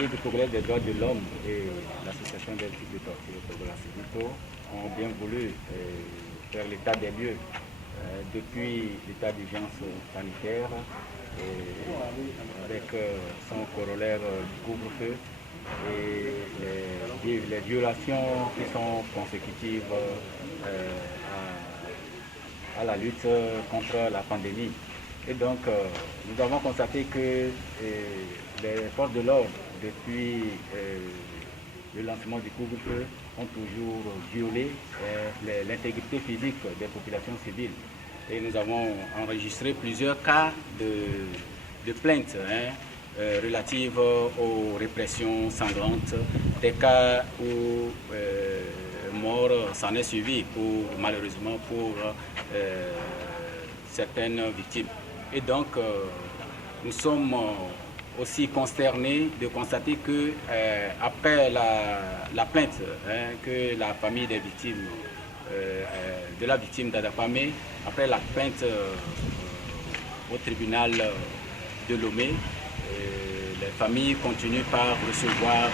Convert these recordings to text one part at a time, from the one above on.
Ligue togolaise des droits de l'homme et l'association des victimes de torture Togola Civito ont bien voulu faire l'état des lieux depuis l'état d'urgence sanitaire avec son corollaire du couvre-feu et les violations qui sont consécutives à la lutte contre la pandémie. Et donc, nous avons constaté que les forces de l'ordre, depuis le lancement du couvre-feu, ont toujours violé l'intégrité physique des populations civiles. Et nous avons enregistré plusieurs cas de plaintes relatives aux répressions sanglantes, des cas où mort s'en est suivi, malheureusement pour certaines victimes. Et donc, nous sommes aussi consternés de constater que après la plainte que la famille des victimes, de la victime d'Adapamé, après la plainte au tribunal de Lomé, les familles continuent par recevoir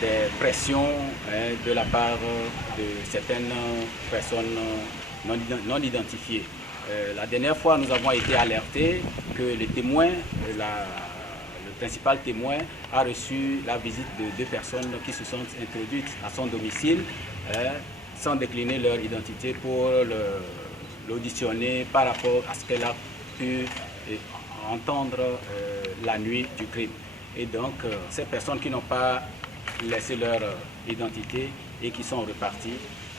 des pressions de la part de certaines personnes non identifiées. La dernière fois, nous avons été alertés que le témoin, le principal témoin, a reçu la visite de deux personnes qui se sont introduites à son domicile sans décliner leur identité pour l'auditionner par rapport à ce qu'elle a pu entendre la nuit du crime. Et donc, ces personnes qui n'ont pas laissé leur identité et qui sont reparties,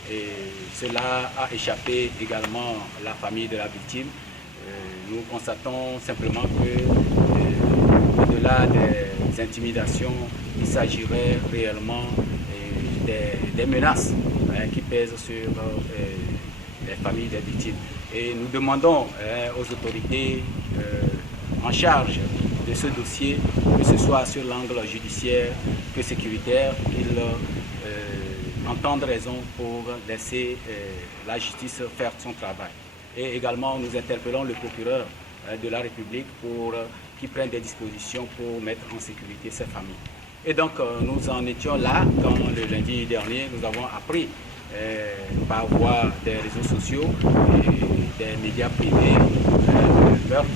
et cela a échappé également à la famille de la victime. Nous constatons simplement que, au-delà des intimidations, il s'agirait réellement des menaces qui pèsent sur les familles des victimes. Et nous demandons aux autorités en charge de ce dossier, que ce soit sur l'angle judiciaire que sécuritaire, qu'ils entendent raison pour laisser la justice faire son travail. Et également, nous interpellons le procureur de la République pour qu'il prenne des dispositions pour mettre en sécurité ces familles. Et donc, nous en étions là quand le lundi dernier, nous avons appris par voie des réseaux sociaux et des médias privés le meurtre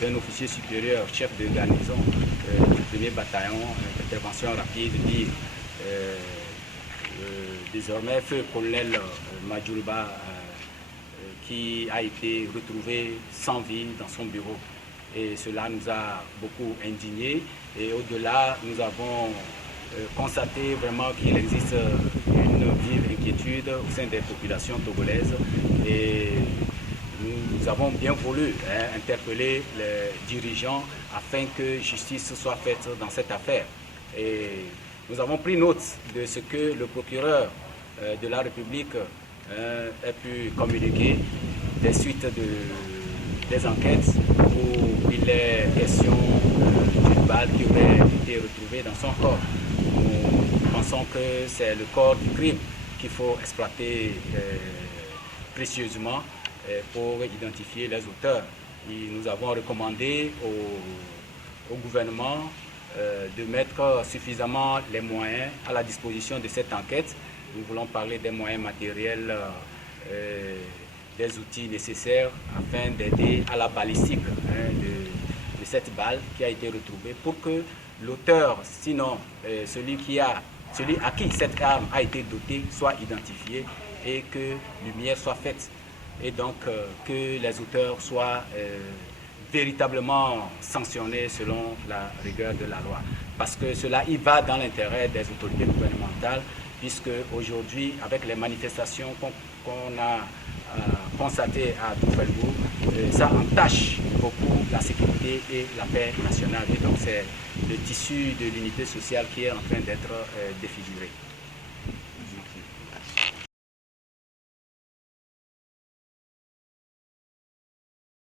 d'un officier supérieur, chef de garnison du 1er bataillon d'intervention rapide, dit désormais feu colonel Majulba, qui a été retrouvé sans vie dans son bureau. Et cela nous a beaucoup indignés. Et au-delà, nous avons constaté vraiment qu'il existe une vive inquiétude au sein des populations togolaises. Et nous avons bien voulu interpeller les dirigeants afin que justice soit faite dans cette affaire. Et nous avons pris note de ce que le procureur de la République a pu communiquer des suites des enquêtes où il est question d'une balle qui aurait été retrouvée dans son corps. Nous pensons que c'est le corps du crime qu'il faut exploiter précieusement pour identifier les auteurs. Et nous avons recommandé au gouvernement de mettre suffisamment les moyens à la disposition de cette enquête. Nous voulons parler des moyens matériels, des outils nécessaires afin d'aider à la balistique de cette balle qui a été retrouvée pour que l'auteur, sinon celui à qui cette arme a été dotée, soit identifié et que lumière soit faite. Et donc que les auteurs soient véritablement sanctionnés selon la rigueur de la loi. Parce que cela y va dans l'intérêt des autorités gouvernementales, puisque aujourd'hui, avec les manifestations qu'on a constatées à Toufelbourg, ça entache beaucoup la sécurité et la paix nationale. Et donc c'est le tissu de l'unité sociale qui est en train d'être défiguré.